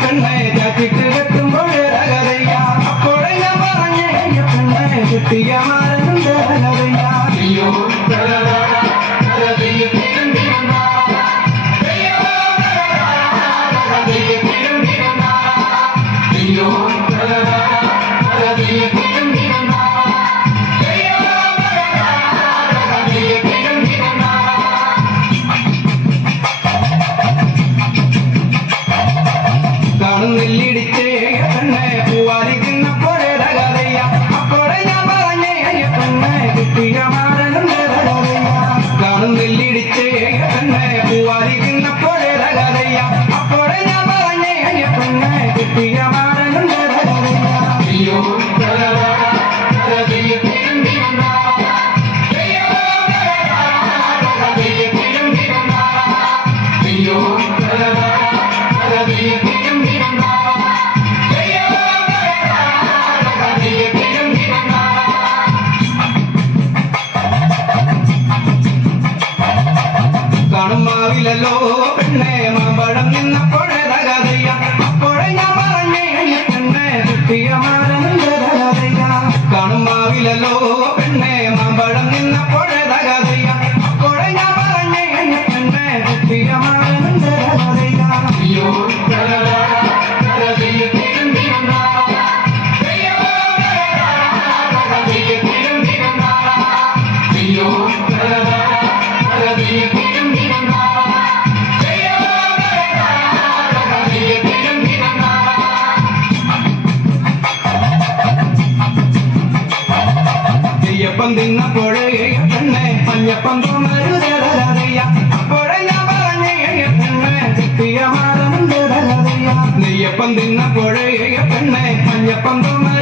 പെണ്ണെ ചാച്ചിട്ട് കെട്ടുമ്പോഴേ രകതയ്യ അപ്പോഴേ ഞാൻ പറഞ്ഞേ പെണ്ണെ കിട്ടിയ മാരനുണ്ട് രകതയ്യ അയ്യോ നെല്ലിടിച്ചേ പെണ്ണെ പൂവാലി തിന്നപ്പോഴേ രകതയ്യ അപ്പോഴേ ഞാൻ പറഞ്ഞേ പെണ്ണെ കിട്ടിയ മാരനുണ്ട് രകതയ്യ കാണും നെല്ലിടിച്ചേ പെണ്ണെ പൂവാലി തിന്നപ്പോഴേ രകതയ്യ അപ്പോഴേ ഞാൻ പറഞ്ഞേ പെണ്ണെ കിട്ടിയ മാരനുണ്ട് രകതയ്യ അയ്യോ കാണുമാവിലല്ലോ പെണ്ണെ മാമ്പഴം നിന്നപ്പോഴേ രകതയ്യ അപ്പോഴേ ഞാൻ പറഞ്ഞേ പെണ്ണെ കിട്ടിയ മാരനുണ്ട് രകതയ്യ കാണുമാവിലല്ലോ പെണ്ണെ മാമ്പഴം നിന്നപ്പോഴേ രകതയ്യ അപ്പോഴേ ഞാൻ പറഞ്ഞേ പെണ്ണെ കിട്ടിയ മാരനുണ്ട് രകതയ്യ അയ്യോ പ്പം തിന്നപ്പോഴേ പെണ്ണെ മഞ്ഞപ്പം തോന്നരുതയ്യ അപ്പോഴേ ഞാൻ പറഞ്ഞേ പെണ്ണെ കിട്ടിയ മാരനുണ്ട് രകതയ്യ നെയ്യപ്പം തിന്നപ്പോഴേ പെണ്ണെ മഞ്ഞപ്പം തോന്ന